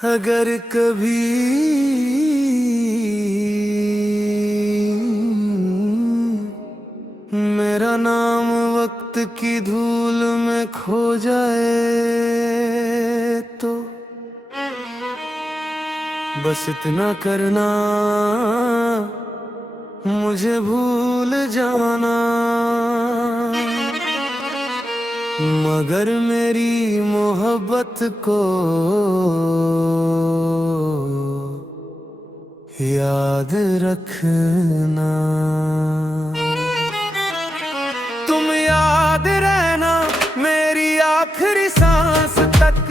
अगर कभी मेरा नाम वक्त की धूल में खो जाए तो बस इतना करना, मुझे भूल जाना। मगर मेरी मोहब्बत को याद रखना। तुम याद रहना मेरी आखिरी सांस तक।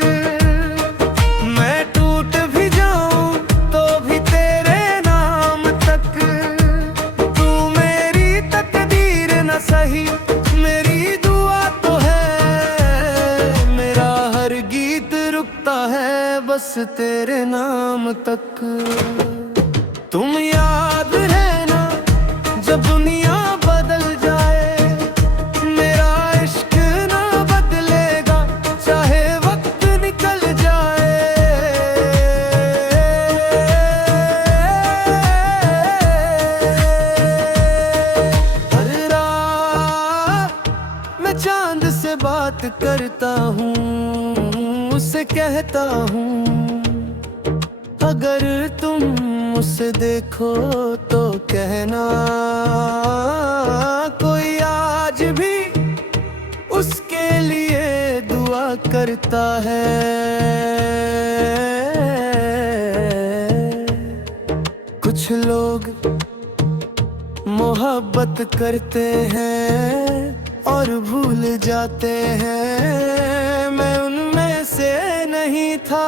मैं टूट भी जाऊं तो भी तेरे नाम तक। तू मेरी तकदीर न सही, मेरी दुआ तो है। मेरा हर गीत रुकता है बस तेरे नाम तक। तुम याद रहना जब दुनिया बदल जाए, मेरा इश्क ना बदलेगा चाहे वक्त निकल जाए। हर रात मैं चांद से बात करता हूँ, उससे कहता हूँ अगर तुम उसे देखो तो कहना। कोई आज भी उसके लिए दुआ करता है। कुछ लोग मोहब्बत करते हैं और भूल जाते हैं, मैं उनमें से नहीं था।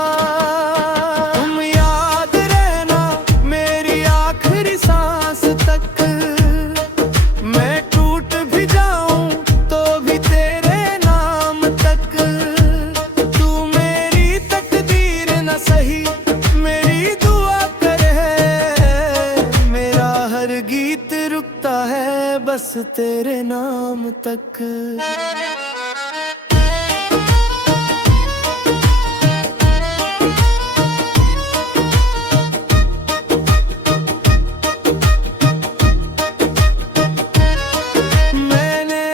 बस तेरे नाम तक। मैंने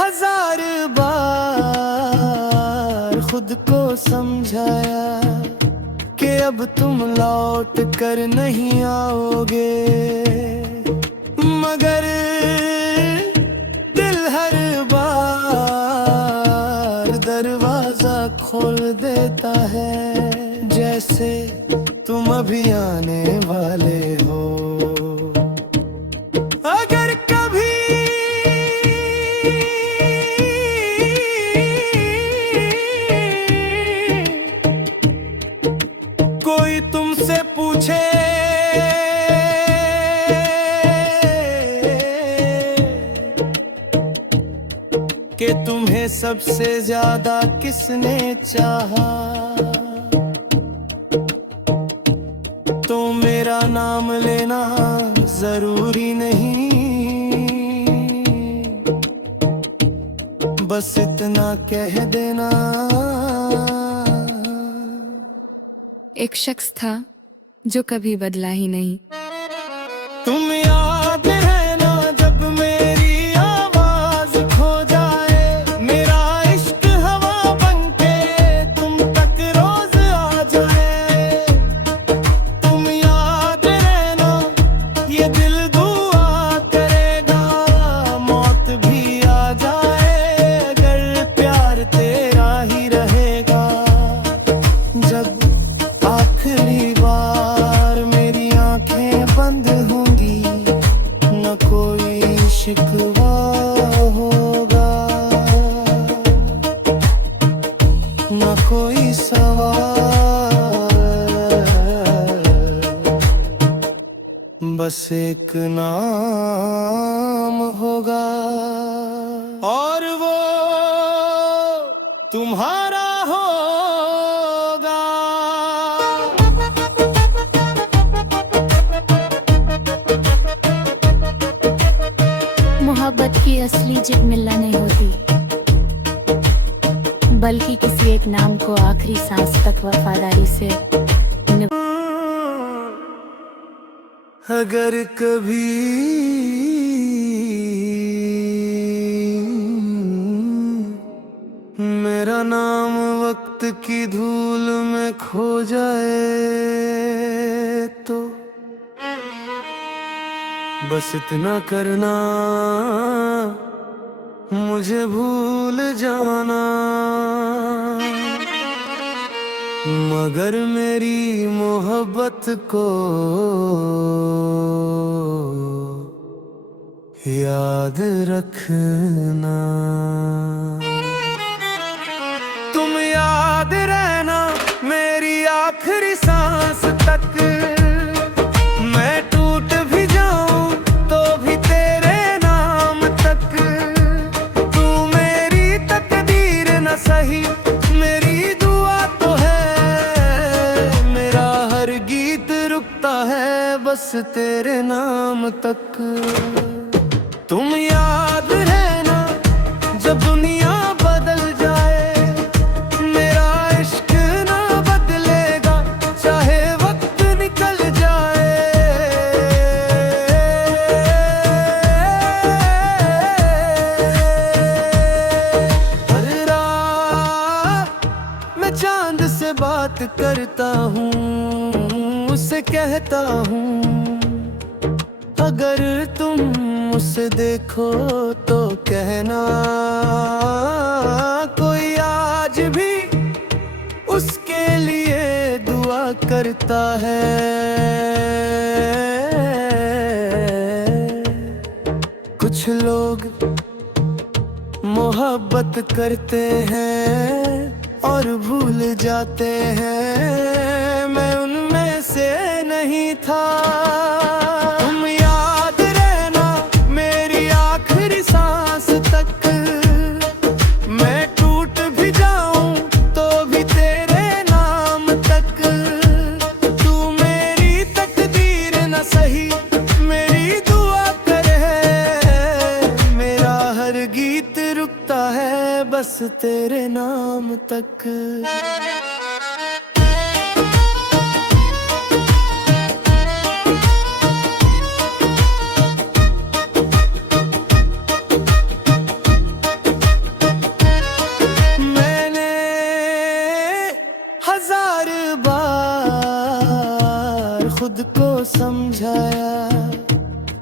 हजार बार खुद को समझाया कि अब तुम लौट कर नहीं आओगे, मगर दिल हर बार दरवाजा खोल देता है। जैसे तुम अभी आने वाले हो। अगर कभी कोई तुमसे पूछे कि तुम्हें सबसे ज्यादा किसने चाहा, तो मेरा नाम लेना जरूरी नहीं। बस इतना कह देना। एक शख्स था जो कभी बदला ही नहीं। तुम याद रहना जब मेरी आवाज खो जाए, मेरा इश्क हवा बनके तुम तक रोज आ जाए। तुम याद रहना ये दिल दुआ करेगा, मौत भी आ जाए अगर प्यार तेरा ही रहेगा। जब आखिरी बार मेरी आंखें बंद होंगी, न कोई शिकवा होगा, न कोई सवाल, बस एक नाम होगा और वो तुम्हारा होगा। मोहब्बत की असली जिद मिलना नहीं होती, बल्कि किसी एक नाम को आखिरी सांस तक वफादारी से अगर कभी मेरा नाम वक्त की धूल में खो जाए तो बस इतना करना, मुझे भूल जाना। मगर मेरी मोहब्बत को याद रखना। तुम याद रहना मेरी आखिरी सांस तक। मैं टूट भी जाऊं तो भी तेरे नाम तक। तू मेरी तकदीर न सही, मेरी दुआ तो है। मेरा हर गीत रुकता है बस तेरे नाम तक। तुम याद रहना जब दुनिया बदल जाए, मेरा इश्क ना बदलेगा चाहे वक्त निकल जाए। हर रात मैं चांद से बात करता हूँ, उससे कहता हूँ अगर तुम उसे देखो तो कहना कोई आज भी उसके लिए दुआ करता है। कुछ लोग मोहब्बत करते हैं और भूल जाते हैं, मैं उनमें से नहीं था। तुम याद रहना मेरी आखिरी सांस तक। मैं टूट भी जाऊं तो भी तेरे नाम तक। तू मेरी तकदीर न सही, मेरी दुआ करे। मेरा हर गीत रुकता है बस तेरे नाम तक। हजार बार खुद को समझाया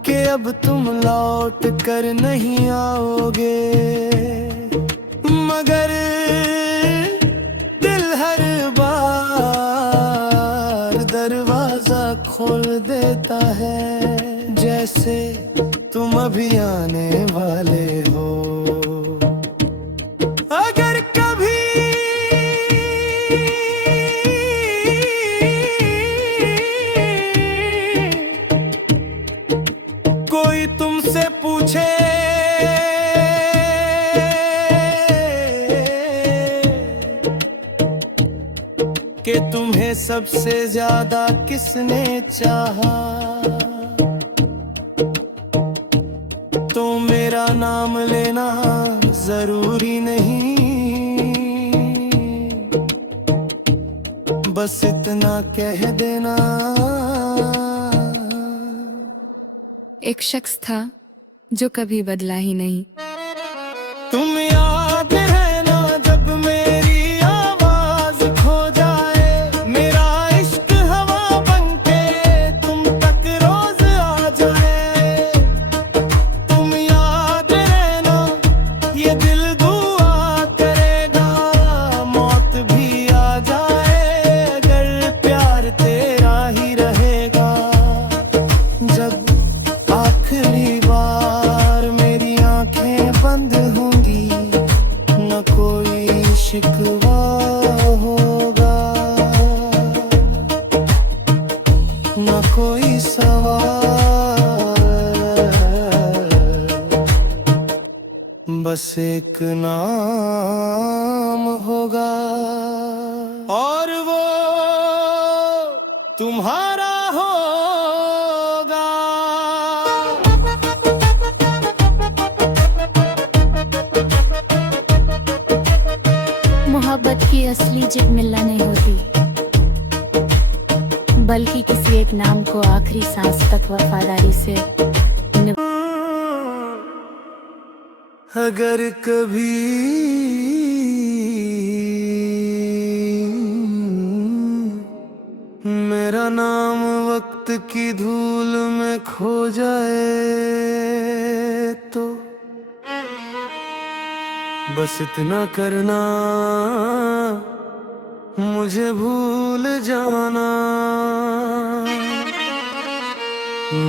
कि अब तुम लौट कर नहीं आओगे, मगर दिल हर बार दरवाजा खोल देता है। जैसे तुम अभी आने वाले हो। अगर कभी कोई तुमसे पूछे कि तुम्हें सबसे ज्यादा किसने चाहा, तो मेरा नाम लेना जरूरी नहीं। बस इतना कह देना। एक शख्स था जो कभी बदला ही नहीं। तुम याद रहना जब मेरी आवाज खो जाए, मेरा इश्क हवा बनके तुम तक रोज आ जाए। तुम याद रहना ये दिल दुआ करेगा, मौत भी आ जाए अगर प्यार तेरा ही रहेगा। जब आखिरी बार मेरी आंखें बंद होंगी, न कोई शिकवा होगा, न कोई सवाल। बस एक नाम होगा और वो तुम्हारा होगा। मोहब्बत की असली जिद मिलना नहीं होती, बल्कि किसी एक नाम को आखिरी सांस तक वफादारी से अगर कभी मेरा नाम वक्त की धूल में खो जाए तो बस इतना करना, मुझे भूल जाना।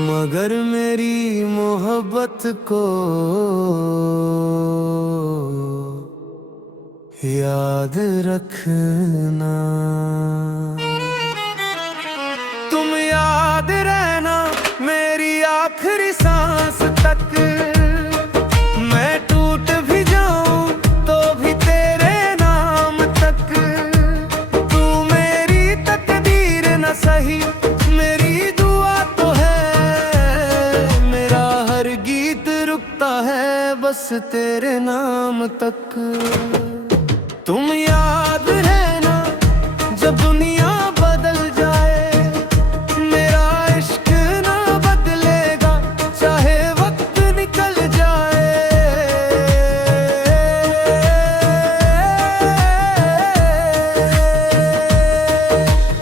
मगर मेरी मोहब्बत को याद रखना। तुम याद रहना मेरी आखिरी सांस तक। मैं टूट भी जाऊं तो भी तेरे नाम तक। तू मेरी तकदीर न सही, मेरी दुआ तो है। मेरा हर गीत रुकता है बस तेरे नाम तक। तुम याद रहना जब दुनिया बदल जाए, मेरा इश्क ना बदलेगा चाहे वक्त निकल जाए।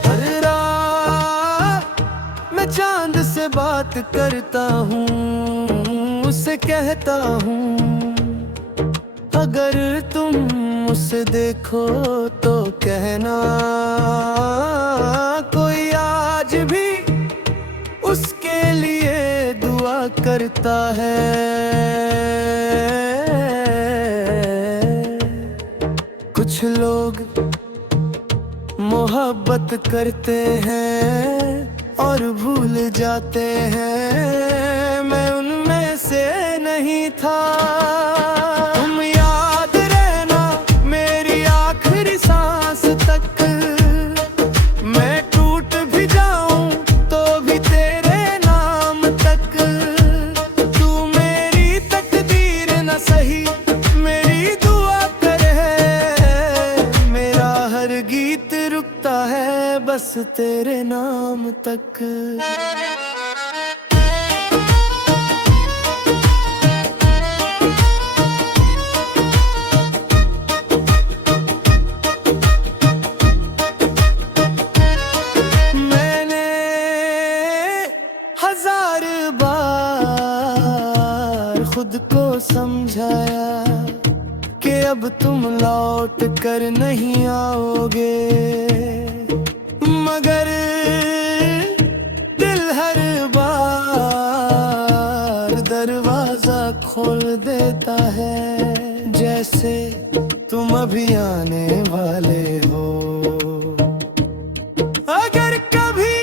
हर रात मैं चांद से बात करता हूँ, उसे कहता हूँ अगर तुम उसे देखो तो कहना, कोई आज भी उसके लिए दुआ करता है। कुछ लोग मोहब्बत करते हैं और भूल जाते हैं, मैं उनमें से नहीं था। तुम याद रहना मेरी आखिरी सांस तक। मैं टूट भी जाऊं तो भी तेरे नाम तक। तू मेरी तकदीर न सही, मेरी दुआ करे। मेरा हर गीत रुकता है बस तेरे नाम तक। हजार बार खुद को समझाया कि अब तुम लौट कर नहीं आओगे, मगर दिल हर बार दरवाजा खोल देता है। जैसे तुम अभी आने वाले हो। अगर कभी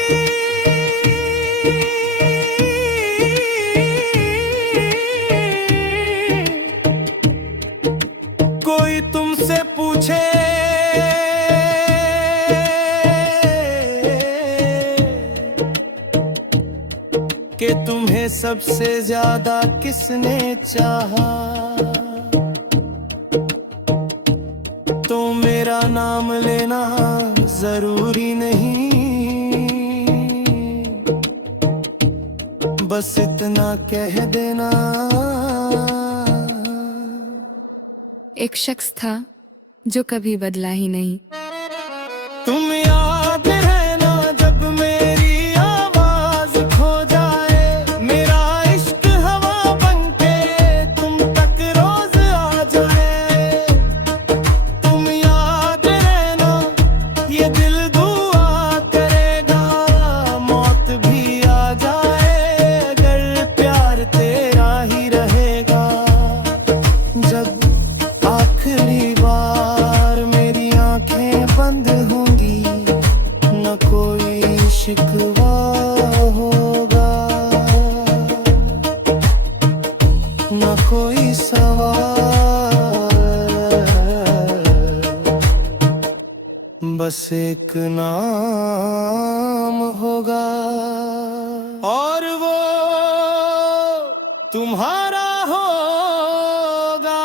कोई तुमसे पूछे कि तुम्हें सबसे ज्यादा किसने चाहा, तो मेरा नाम लेना जरूरी नहीं, बस इतना कह देना। एक शख्स था जो कभी बदला ही नहीं। तुम याद रहना जब मेरी आवाज खो जाए, मेरा इश्क हवा बनके तुम तक रोज आ जाए। तुम याद रहना ये दिल दुआ करेगा, मौत भी आ जाए अगर प्यार तेरा ही रहेगा। जब आखिरी बार मेरी आंखें बंद होंगी, न कोई शिकवा होगा, न कोई सवाल, बस एक नाम होगा और वो तुम्हारा होगा।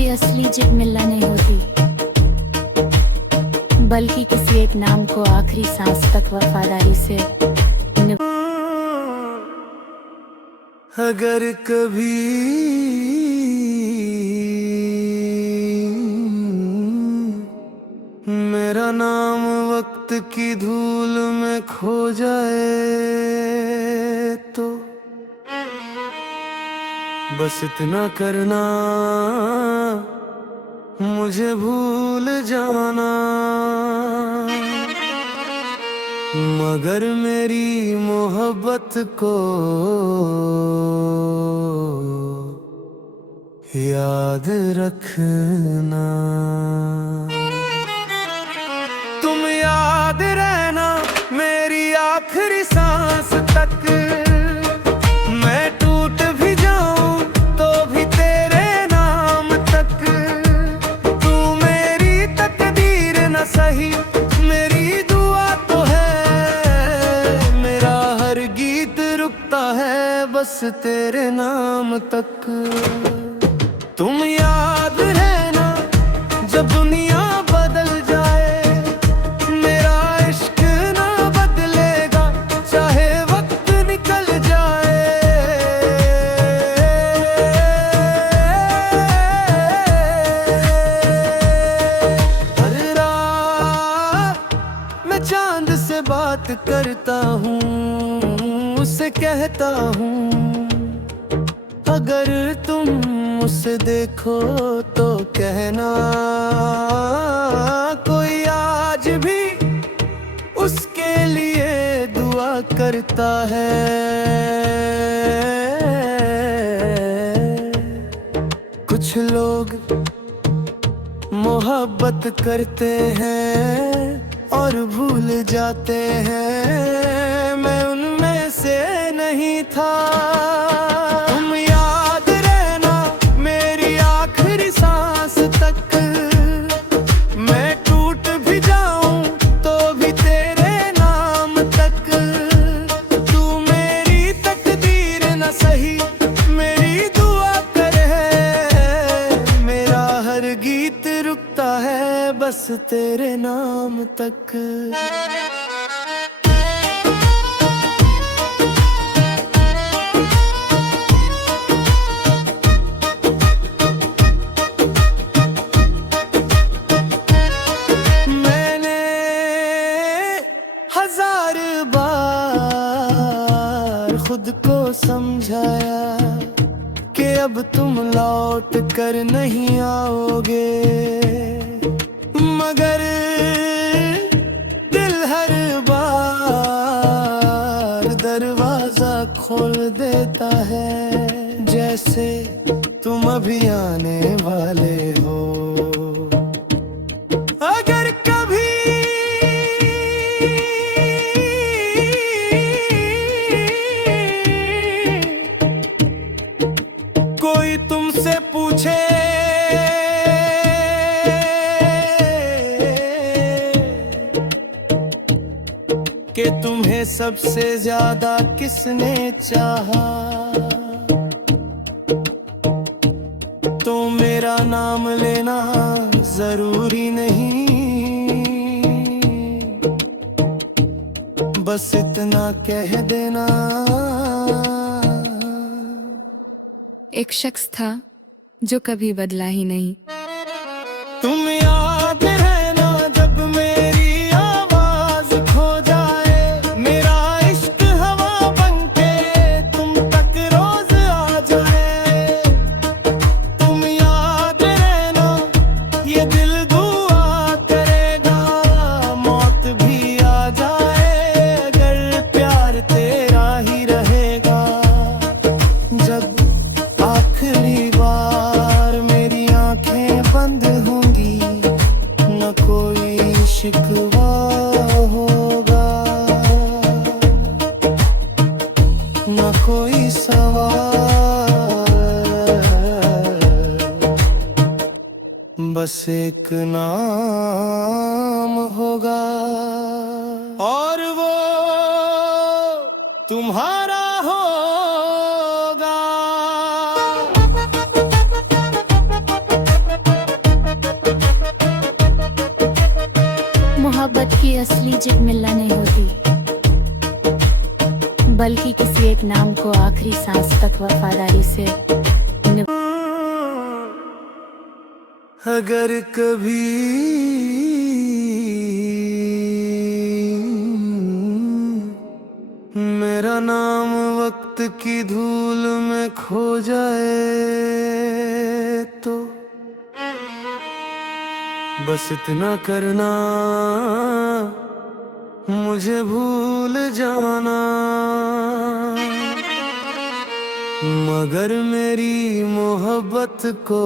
की असली जिद मिलना नहीं होती, बल्कि किसी एक नाम को आखिरी सांस तक वफादारी से अगर कभी मेरा नाम वक्त की धूल में खो जाए तो बस इतना करना, मुझे भूल जाना। मगर मेरी मोहब्बत को याद रखना। तुम याद रहना मेरी आखिरी सांस तक। मैं टूट भी जाऊं तो भी तेरे नाम तक। तू मेरी तकदीर न सही, मेरी दुआ तो है। मेरा हर गीत रुकता है बस तेरे नाम तक। तुम याद रहना जब दुनिया बदल जाए, मेरा इश्क ना बदलेगा चाहे वक्त निकल जाए। हर रात मैं चांद से बात करता हूँ, उसे कहता हूँ अगर तुम उसे देखो तो कहना, कोई आज भी उसके लिए दुआ करता है। कुछ लोग मोहब्बत करते हैं और भूल जाते हैं, मैं उनमें से नहीं था। तुम याद रहना मेरी आखिरी सांस तक। मैं टूट भी जाऊं तो भी तेरे नाम तक। तू मेरी तकदीर न सही, मेरी दुआ करे। मेरा हर गीत रुकता है बस तेरे नाम तक। हजार बार खुद को समझाया कि अब तुम लौट कर नहीं आओगे, मगर दिल हर बार दरवाजा खोल देता है। जैसे तुम अभी आने वाले हो। अगर कभी कोई तुमसे पूछे कि तुम्हें सबसे ज्यादा किसने चाहा, तो मेरा नाम लेना जरूरी नहीं, बस इतना कह देना। एक शख्स था जो कभी बदला ही नहीं। तुम याद रहना जब मेरी आवाज खो जाए, मेरा इश्क हवा बनके तुम तक रोज आ जाए। तुम याद रहना ये दिल दुआ करेगा, मौत भी आ जाए अगर प्यार तेरा ही रहेगा। जब आखिरी बार मेरी आंखें बंद होंगी, न कोई शिकवा होगा, न कोई सवाल, बस एक नाम होगा और वो तुम्हारा होगा। मोहब्बत की असली जिद मिलना नहीं होती, बल्कि किसी एक नाम को आखिरी सांस तक वफादारी से अगर कभी मेरा नाम वक्त की धूल में खो जाए तो बस इतना करना, मुझे भूल जाना। मगर मेरी मोहब्बत को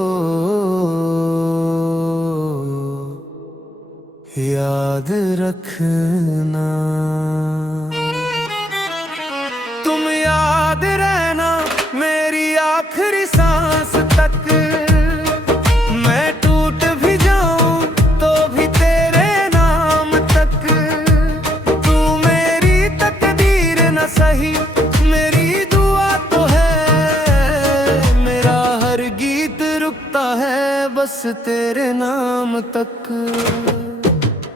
याद रखना। तुम याद रहना मेरी आखिरी सांस तक। मैं टूट भी जाऊं तो भी तेरे नाम तक। तू मेरी तकदीर न सही, मेरी दुआ तो है। मेरा हर गीत रुकता है बस तेरे नाम तक।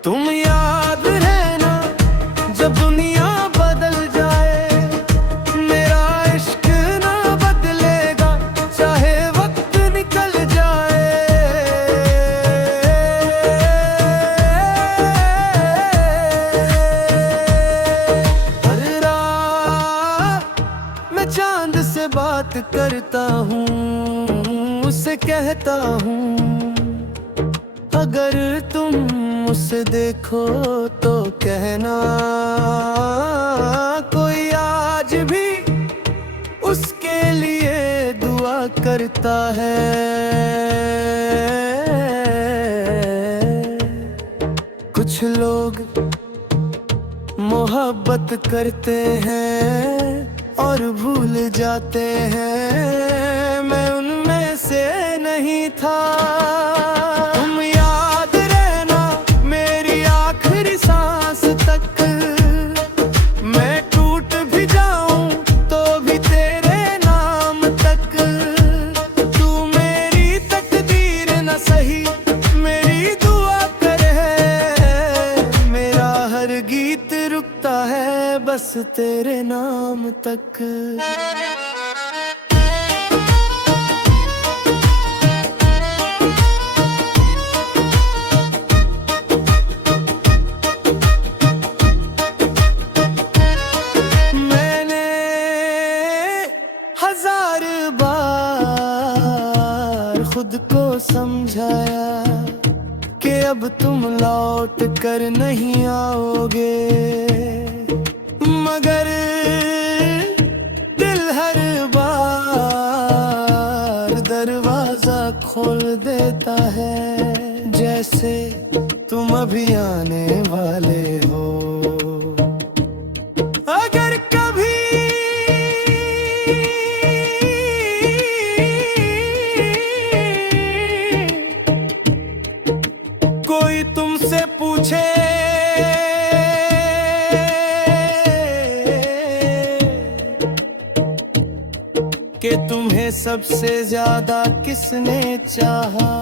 तुम याद रहना जब दुनिया बदल जाए, मेरा इश्क ना बदलेगा चाहे वक्त निकल जाए। हर रात मैं चांद से बात करता हूँ, उससे कहता हूँ अगर तुम उसे देखो तो कहना। कोई आज भी उसके लिए दुआ करता है। कुछ लोग मोहब्बत करते हैं और भूल जाते हैं, मैं उनमें से नहीं था। बस तेरे नाम तक। मैंने हजार बार खुद को समझाया कि अब तुम लौट कर नहीं आओगे, मगर दिल हर बार दरवाजा खोल देता है। जैसे तुम अभी आने वाले हो। अगर कभी कोई तुमसे पूछे कि तुम्हें सबसे ज्यादा किसने चाहा,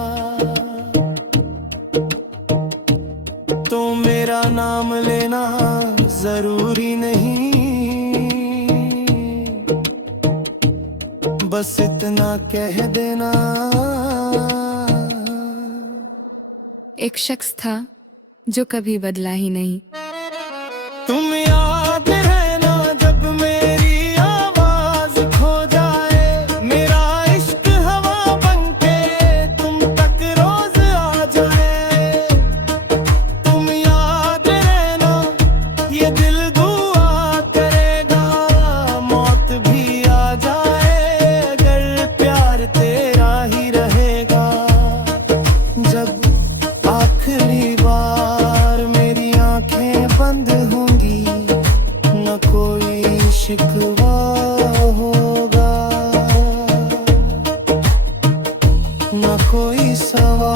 तो मेरा नाम लेना जरूरी नहीं, बस इतना कह देना। एक शख्स था जो कभी बदला ही नहीं। तुम याद रहना जब मेरी आवाज खो जाए, मेरा इश्क हवा बनके तुम तक रोज आ जाए। तुम याद रहना ये दिल दुआ करेगा, मौत भी आ जाए अगर प्यार तेरा ही रहेगा। जब आखिरी बार मेरी आंखें बंद होंगी, न कोई शिकवा होगा, न कोई सवाल,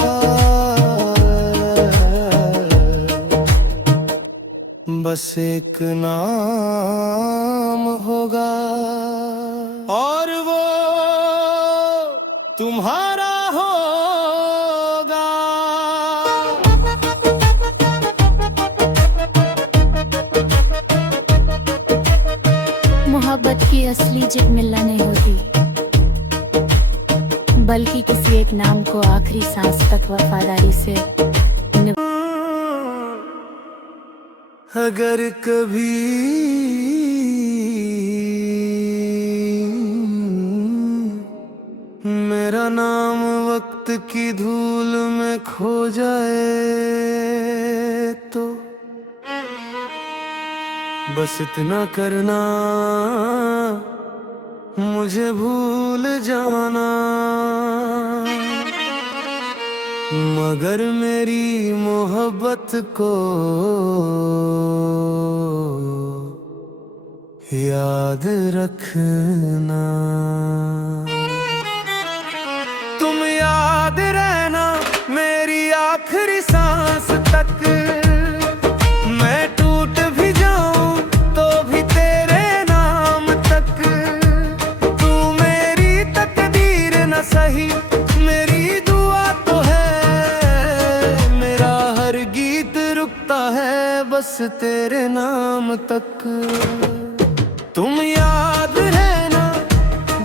बस एक नाम होगा और वो तुम्हारा होगा। मोहब्बत की असली जिद मिलना नहीं होती, बल्कि किसी एक नाम को आखिरी सांस तक वफादारी से अगर कभी मेरा नाम वक्त की धूल में खो जाए तो बस इतना करना, मुझे भूल जाना। मगर मेरी मोहब्बत को याद रखना। तुम याद रहना मेरी आखिरी सांस तक। मैं टूट भी जाऊं तो भी तेरे नाम तक। तू मेरी तकदीर न सही, मेरी दुआ तो है। मेरा हर गीत रुकता है बस तेरे नाम तक। तुम याद रहना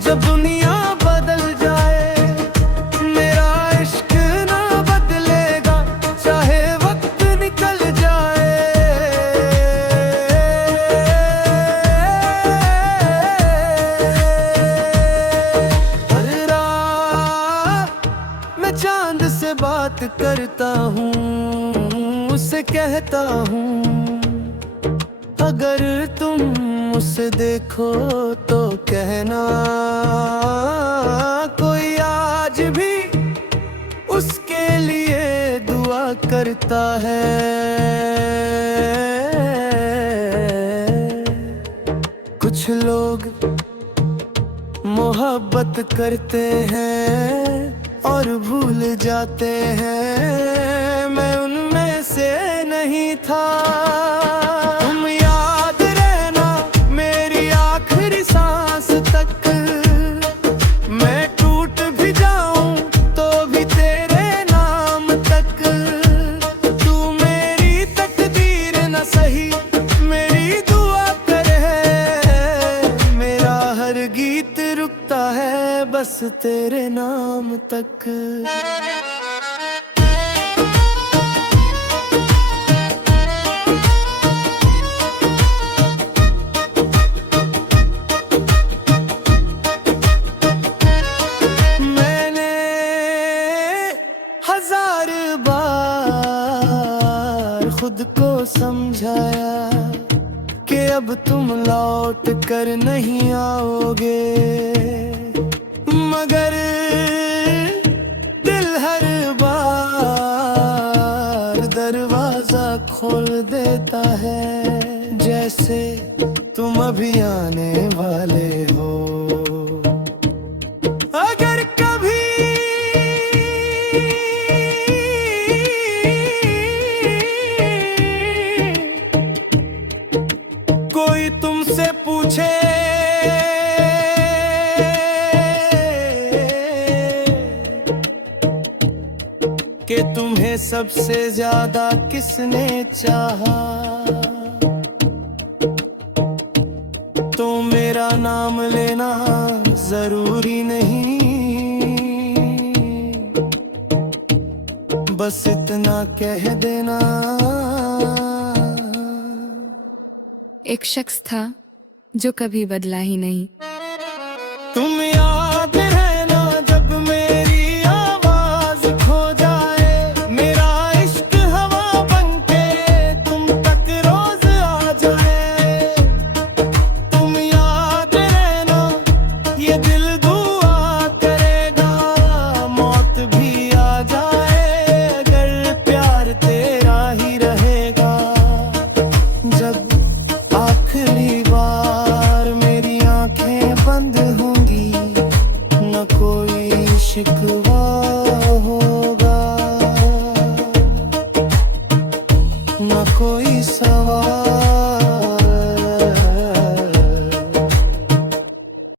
जब दुनिया बदल जाए, मेरा इश्क ना बदलेगा चाहे वक्त निकल जाए। हर रात मैं चांद से बात करता हूँ, उससे कहता हूँ अगर तुम उसे देखो तो कहना। कोई आज भी उसके लिए दुआ करता है। कुछ लोग मोहब्बत करते हैं और भूल जाते हैं, मैं उनमें से नहीं था। बस तेरे नाम तक। मैंने हजार बार खुद को समझाया कि अब तुम लौट कर नहीं आओगे, मगर दिल हर बार दरवाजा खोल देता है। जैसे तुम अभी आने वाले हो। अगर कभी कोई तुमसे पूछे कि तुम्हें सबसे ज्यादा किसने चाहा, तो मेरा नाम लेना जरूरी नहीं, बस इतना कह देना। एक शख्स था जो कभी बदला ही नहीं। तुम याद रहना जब मेरी आवाज खो जाए, मेरा इश्क हवा बनके तुम तक रोज आ जाए। तुम याद रहना ये दिल दुआ करेगा, मौत भी आ जाए अगर प्यार तेरा ही रहेगा। जब आखिरी बार मेरी आंखें बंद होंगी